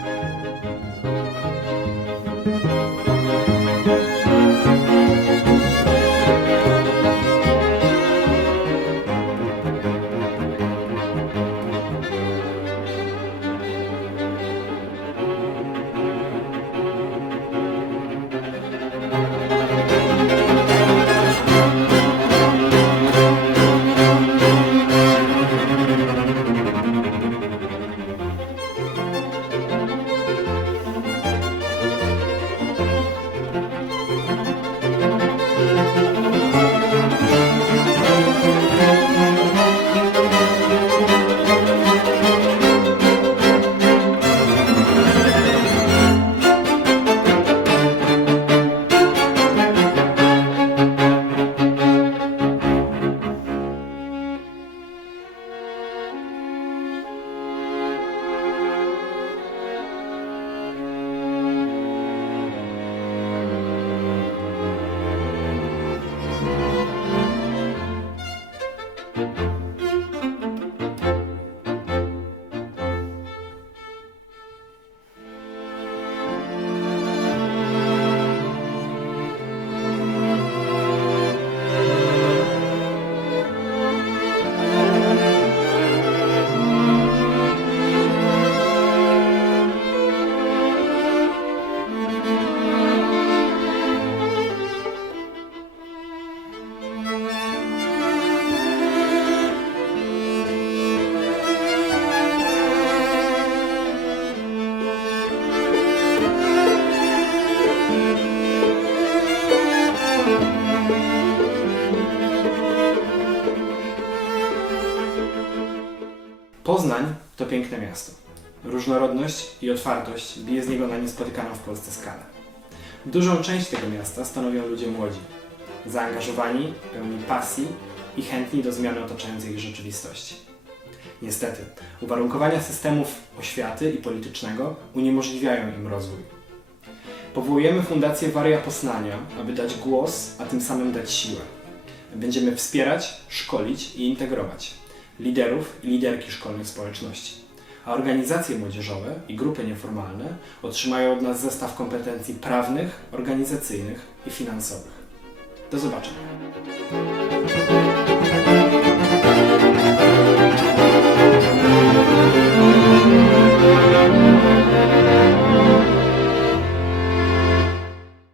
you Poznań to piękne miasto. Różnorodność i otwartość bije z niego na niespotykaną w Polsce skalę. Dużą część tego miasta stanowią ludzie młodzi, zaangażowani, pełni pasji i chętni do zmiany otaczającej ich rzeczywistości. Niestety, uwarunkowania systemów oświaty i politycznego uniemożliwiają im rozwój. Powołujemy Fundację Waria Poznania, aby dać głos, a tym samym dać siłę. Będziemy wspierać, szkolić i integrować liderów i liderki szkolnych społeczności. A organizacje młodzieżowe i grupy nieformalne otrzymają od nas zestaw kompetencji prawnych, organizacyjnych i finansowych. Do zobaczenia.